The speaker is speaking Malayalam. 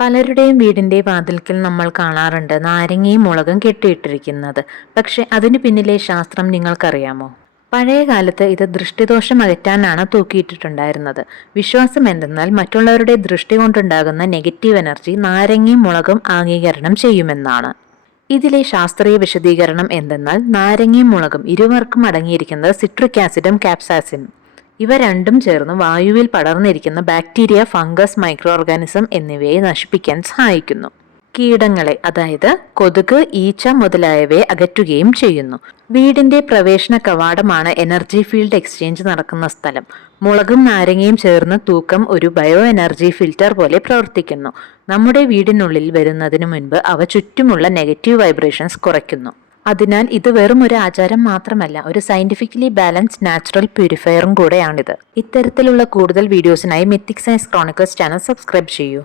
പലരുടെയും വീടിന്റെ വാതിൽക്കൽ നമ്മൾ കാണാറുണ്ട് നാരങ്ങയും മുളകും കെട്ടിയിട്ടിരിക്കുന്നത്. പക്ഷെ അതിനു പിന്നിലെ ശാസ്ത്രം നിങ്ങൾക്കറിയാമോ? പഴയ കാലത്ത് ഇത് ദൃഷ്ടിദോഷം അകറ്റാനാണ് തൂക്കിയിട്ടിട്ടുണ്ടായിരുന്നത്. വിശ്വാസം എന്തെന്നാൽ മറ്റുള്ളവരുടെ ദൃഷ്ടി കൊണ്ടുണ്ടാകുന്ന നെഗറ്റീവ് എനർജി നാരങ്ങയും മുളകും ആഗീകരണം ചെയ്യുമെന്നാണ്. ഇതിലെ ശാസ്ത്രീയ വിശദീകരണം എന്തെന്നാൽ നാരങ്ങയും മുളകും ഇരുവർക്കും അടങ്ങിയിരിക്കുന്നത് സിട്രിക് ആസിഡും കാപ്സാസിനും. ഇവ രണ്ടും ചേർന്ന് വായുവിൽ പടർന്നിരിക്കുന്ന ബാക്ടീരിയ, ഫംഗസ്, മൈക്രോ ഓർഗാനിസം എന്നിവയെ നശിപ്പിക്കാൻ സഹായിക്കുന്നു. കീടങ്ങളെ, അതായത് കൊതുക്, ഈച്ച മുതലായവയെ അകറ്റുകയും ചെയ്യുന്നു. വീടിന്റെ പ്രവേശന കവാടമാണ് എനർജി ഫീൽഡ് എക്സ്ചേഞ്ച് നടക്കുന്ന സ്ഥലം. മുളകും നാരങ്ങയും ചേർന്ന് തൂക്കം ഒരു ബയോ എനർജി ഫിൽറ്റർ പോലെ പ്രവർത്തിക്കുന്നു. നമ്മുടെ വീടിനുള്ളിൽ വരുന്നതിന് മുൻപ് അവ ചുറ്റുമുള്ള നെഗറ്റീവ് വൈബ്രേഷൻസ് കുറയ്ക്കുന്നു. അതിനാൽ ഇത് വെറും ഒരു ആചാരം മാത്രമല്ല, ഒരു സയന്റിഫിക്കലി ബാലൻസ്ഡ് നാച്ചുറൽ പ്യൂരിഫയറും കൂടെയാണിത്. ഇത്തരത്തിലുള്ള കൂടുതൽ വീഡിയോസിനായി mythic science chronicles channel subscribe ചെയ്യൂ.